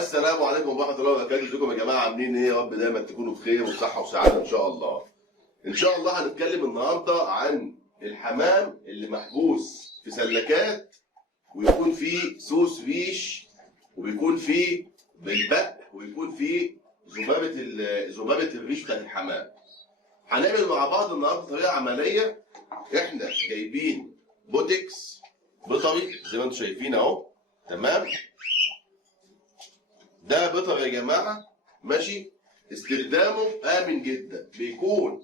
السلام عليكم ورحمه الله وبركاته. ازيكم يا جماعه؟ عاملين ايه؟ يا رب دايما تكونوا بخير وصحه وسعاده ان شاء الله. ان شاء الله هنتكلم النهارده عن الحمام اللي محبوس في سلكات، ويكون فيه سوس ريش، وبيكون فيه بالبق، ويكون فيه ذبابه الريش بتاعت الحمام. هنعمل مع بعض النهارده طريقه عمليه. احنا جايبين بوتكس بيطري زي ما انتم شايفين اهو، تمام؟ ده بيطر يا جماعه، ماشي؟ استخدامه امن جدا، بيكون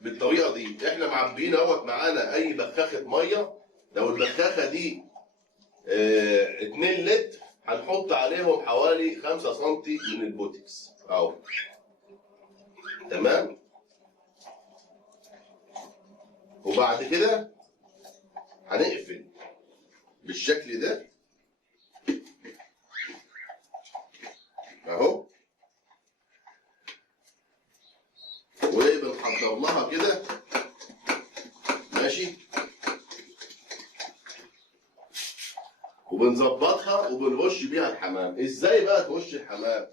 بالطريقه دي. احنا معبيين اهوت معانا اي بخاخه ميه. لو البخاخه دي 2 لتر، هنحط عليهم حوالي 5 سم من البوتكس اهو، تمام؟ وبعد كده هنقفل بالشكل ده اهو، وبنحضر لها كده، ماشي؟ وبنظبطها وبنرش بيها الحمام. ازاي بقى ترش الحمام؟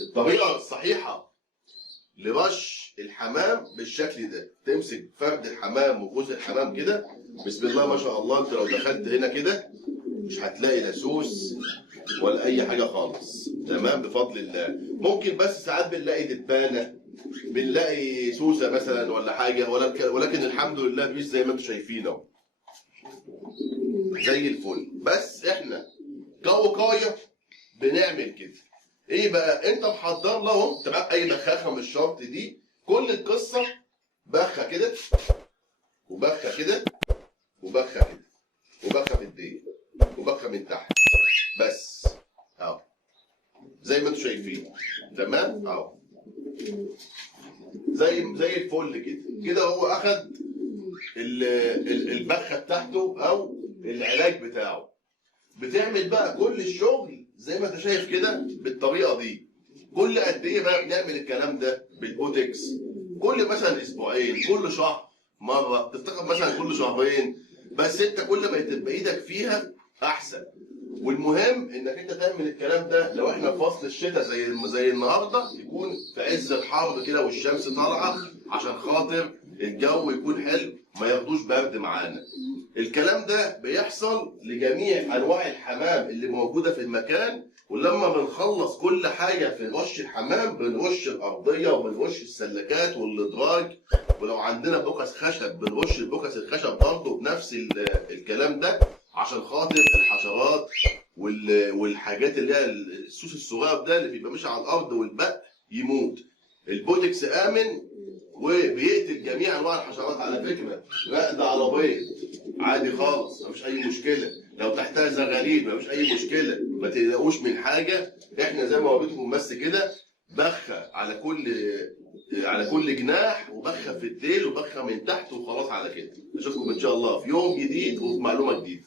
الطريقه الصحيحه لرش الحمام بالشكل ده: تمسك فرد الحمام وجوز الحمام كده، بسم الله ما شاء الله. انت لو دخلت هنا كده مش هتلاقي لا سوس ولا اي حاجه خالص، تمام؟ بفضل الله. ممكن بس ساعات بنلاقي دبانه، بنلاقي سوسه مثلا ولا حاجه، ولكن الحمد لله مش زي ما انتم شايفين اهو، زي الفل. بس احنا كوقايه بنعمل كده. ايه بقى؟ انت محضر لهم تمام اي بخاخه، مش شرط دي. كل القصه بخه كده، وبخه كده، وبخه كده، وبخه في الدين، وبخه من تحت، بس اهو زي ما انتم شايفين، تمام؟ اهو زي الفل كده. كده هو اخد البخه بتاعته او العلاج بتاعه. بتعمل بقى كل الشغل زي ما انت شايف كده بالطريقه دي. كل قد ايه بقى بنعمل الكلام ده بالبوتكس؟ كل مثلا اسبوعين، كل شهر مره، تفتقد مثلا كل شهرين. بس انت كل ما تبقى ايدك فيها احسن. والمهم انك انت تعمل الكلام ده لو احنا في فصل الشتاء زي النهارده، يكون في عز الحر كده والشمس طالعه، عشان خاطر الجو يكون حلو، ما ياخدوش برد معانا. الكلام ده بيحصل لجميع انواع الحمام اللي موجوده في المكان. ولما بنخلص كل حاجه في رش الحمام، بنرش الارضيه وبنرش السلكات والادراج، ولو عندنا بوكس خشب بنرش البوكس الخشب برضه بنفس الكلام ده، عشان خاطر الحشرات والحاجات اللي هي السوس الصغير ده اللي بيبقى ماشي على الارض والبق يموت. البوتكس امن وبيقتل جميع انواع الحشرات على فكره. راقد على بيض عادي خالص، مفيش اي مشكله. لو تحتها زغاليل مفيش اي مشكله، ما تقلقوش من حاجه. احنا زي ما وريتكم بس كده، بخه على كل جناح، وبخه في الديل، وبخه من تحت، وخلاص على كده. اشوفكم ان شاء الله في يوم جديد وفي معلومه جديده.